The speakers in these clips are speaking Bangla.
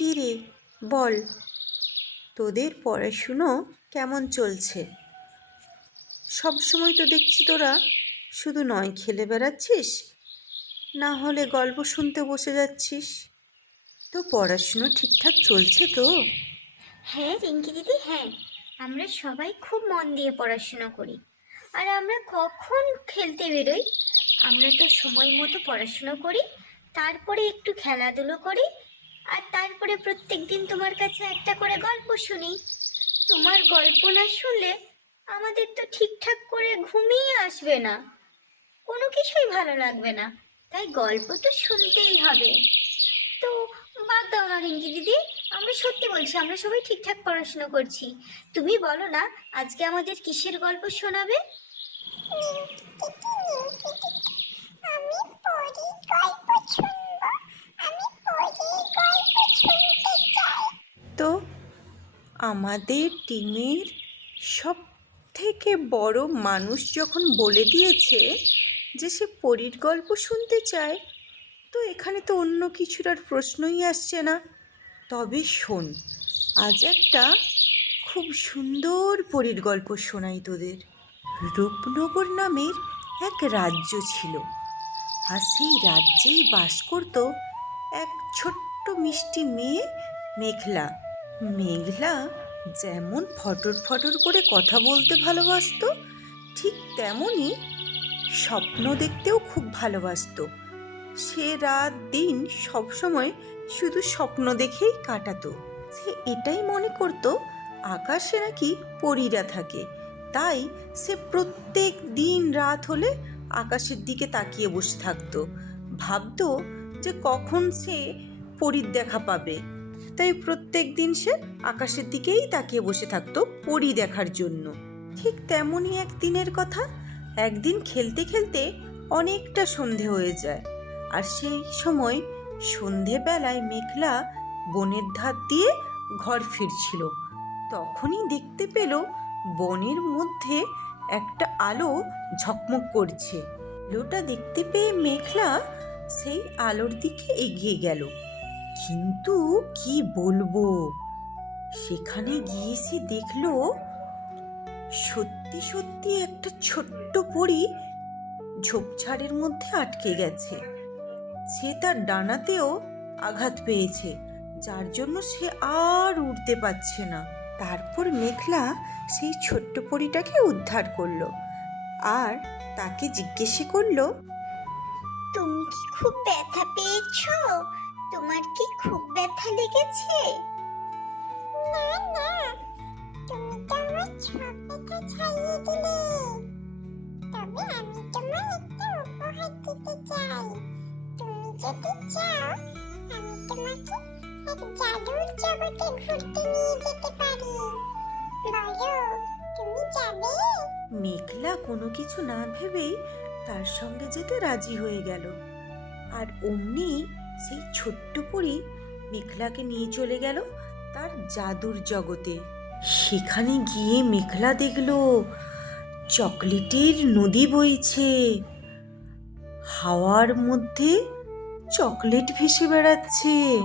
কী রে? বল। তোদের পড়াশুনো কেমন চলছে? সব সময় তো দেখছি তোরা শুধু নয় খেলে বেড়াচ্ছিস? না হলে গল্প শুনতে বসে যাচ্ছিস? তো পড়াশুনো ঠিকঠাক চলছে তো? হ্যাঁ রিঙ্কি দিদি হ্যাঁ। আমরা সবাই খুব মন দিয়ে পড়াশোনা করি। আর আমরা কখন খেলতে বেরোই? আমরা তো সময় মতো পড়াশুনো করি, তারপরে একটু খেলাধুলো করি আর তারপরে প্রত্যেক দিন তোমার কাছে একটা করে গল্প শুনি। তোমার গল্প না শুনলে আমাদের তো ঠিকঠাক করে ঘুমিয়ে আসবে না। কোনো কিছুই ভালো লাগবে না। তাই গল্প তো শুনতেই হবে। তো বাদ দাও না রিঙ্কি দিদি, আমরা সত্যি বলছি, আমরা সবাই ঠিকঠাক পড়াশুনো করছি। তুমি বলো না, আজকে আমাদের কিসের গল্প শোনাবে? আমি পড়ি গল্প তো আমাদের টিমের সব থেকে বড় মানুষ যখন বলে দিয়েছে যে সে পরীর গল্প শুনতে চায়, তো এখানে তো অন্য কিছুর আর প্রশ্নই আসছে না। তবে শোন, আজ একটা খুব সুন্দর পরীর গল্প শোনাই তোদের। রূপনগর নামের এক রাজ্য ছিল আর সেই রাজ্যেই বাস করত এক ছোট্ট মিষ্টি মেয়ে মেঘলা। মেঘলা, যেমন ফটর ফটর করে কথা বলতে ভালোবাসতো, ঠিক তেমনই স্বপ্ন দেখতেও খুব ভালোবাসতো। সে রাত, দিন সবসময় শুধু স্বপ্ন দেখেই কাটাতো। সে এটাই মনে করত, আকাশে নাকি পরীরা থাকে। তাই সে প্রত্যেক দিন রাত হলে আকাশের দিকে তাকিয়ে বসে থাকতো। ভাবতো যে কখন সে পরীর দেখা পাবে। তাই প্রত্যেক দিন সে আকাশের দিকেই তাকিয়ে বসে থাকতো পরী দেখার জন্য। ঠিক তেমনই এক দিনের কথা, একদিন খেলতে খেলতে অনেকটা সন্ধে হয়ে যায়। আর সেই সময় সন্ধেবেলায় মেঘলা বনের ধার দিয়ে ঘর ফিরছিল। তখনই দেখতে পেল বনের মধ্যে একটা আলো ঝকমক করছে। লোটা দেখতে পেয়ে মেঘলা সেই আলোর দিকে এগিয়ে গেল। কিন্তু কি বলব? সেখানে গিয়ে সে দেখল, সত্যি সত্যি একটা ছোট্ট পরি ঝোপঝাড়ের মধ্যে আটকে গেছে। সে তার ডানাতেও আঘাত পেয়েছে, যার জন্য সে আর উঠতে পারছে না। তারপর মেঘলা সেই ছোট্ট পরিটাকে উদ্ধার করল আর তাকে জিজ্ঞেস করল, তুমি কি খুব ব্যথা পেয়েছ? তোমার কি খুব ব্যথা লেগেছে? না না। তুমি তো আমার সব ব্যথা ছাড়িয়ে দিলে। তবে আমি তোমার একটা উপহার দিতে চাই। তুমি যদি চাও আমি তোমাকে এক জাদুর জগতে ঘুরতে নিয়ে যেতে পারি। বলো তুমি যাবে? মেঘলা কোনো কিছু না ভেবেই তার সঙ্গে যেতে রাজি হয়ে গেল। আর অমনি সেই ছোট্ট পরি মেঘলাকে নিয়ে চলে গেল তার জাদুর জগতে। সেখানে গিয়ে মেঘলা দেখল, চকলেটের নদী বইছে। হাওয়ার মধ্যে চকলেট ভেসে বেড়াচ্ছে।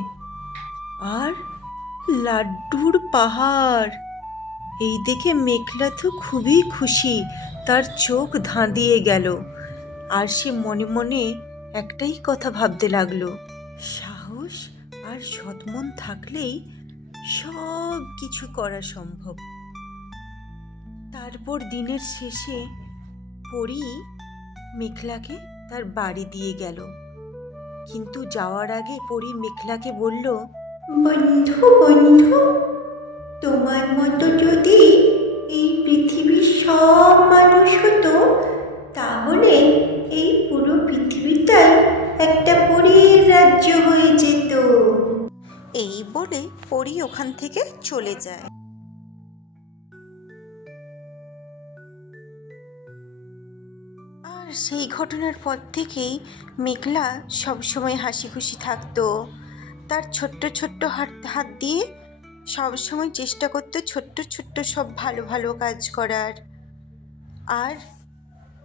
আর লাড্ডুর পাহাড়। এই দেখে মেঘলা তো খুবই খুশি, তার চোখ ধাঁধিয়ে গেল। আর সে মনে মনে একটাই কথা ভাবতে লাগল সাহস আর সৎমন থাকলেই সব কিছু করা সম্ভব। তারপর দিনের শেষে পরি মেঘলাকে তার বাড়ি দিয়ে গেল। কিন্তু যাওয়ার আগে পরি মেঘলাকে বলল, বন্ধু বন্ধু, তোমার মতো যদি এই পৃথিবীর সব মানুষ হতো, তাহলে এই পুরো পৃথিবীটাই একটা যেত এই বলে পরি ওখান থেকে চলে যায়। আর সেই ঘটনার পর থেকেই মেঘলা সবসময় হাসি খুশি থাকতো। তার ছোট্ট ছোট্ট হাত হাত দিয়ে সবসময় চেষ্টা করতো ছোট্ট ছোট্ট সব ভালো ভালো কাজ করার। আর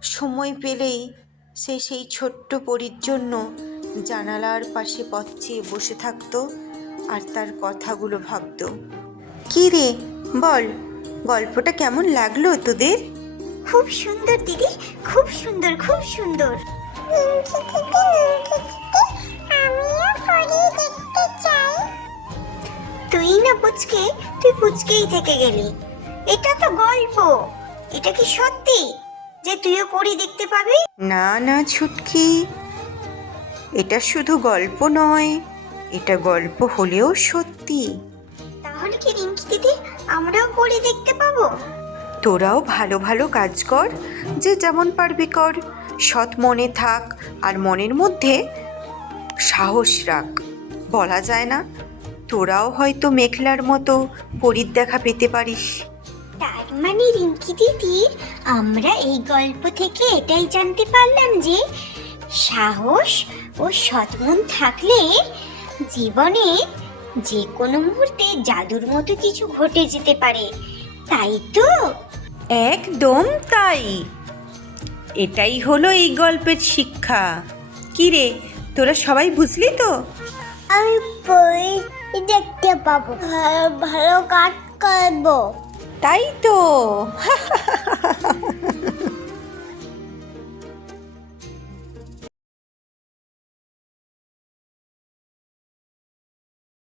সময় পেলেই সে সেই ছোট্ট পরীর জন্য জানালার পাশে পথ চেয়ে বসে থাকতো। আর তার কথাগুলো ভাবতো। কি রে? বল গল্পটা কেমন লাগল তোদের? খুব সুন্দর দিদি খুব সুন্দর খুব সুন্দর। তুই না পুচকে তুই পুচকেই থেকে গেলি। এটা তো গল্প। এটা কি সত্যি যে তুইও পড়ি দেখতে পাবি? না না ছুটকি। এটা শুধু গল্প নয় এটা গল্প হলেও সত্যি। তাহলে কি রিঙ্কি দিদি আমরাও পড়ি দেখতে পাবো? তোরাও ভালো ভালো কাজ কর যে যেমন পারবি কর। সৎ মনে থাক আর মনের মধ্যে সাহস রাখ। বলা যায় না তোরাও হয়তো মেঘলার মতো পরীর দেখা পেতে পারিস। তার মানে রিঙ্কি দিদি আমরা এই গল্প থেকে এটাই জানতে পারলাম যে সাহস ও সৎমন থাকলে জীবনে যে কোনো মুহূর্তে জাদুর মতো কিছু ঘটে যেতে পারে তাই তো? একদম তাই। এটাই হলো এই গল্পের শিক্ষা। কি রে তোরা সবাই বুঝলি তো? আমি পরি দেখতে পাবো ভালো ভালো কাজ করব। তাই তো।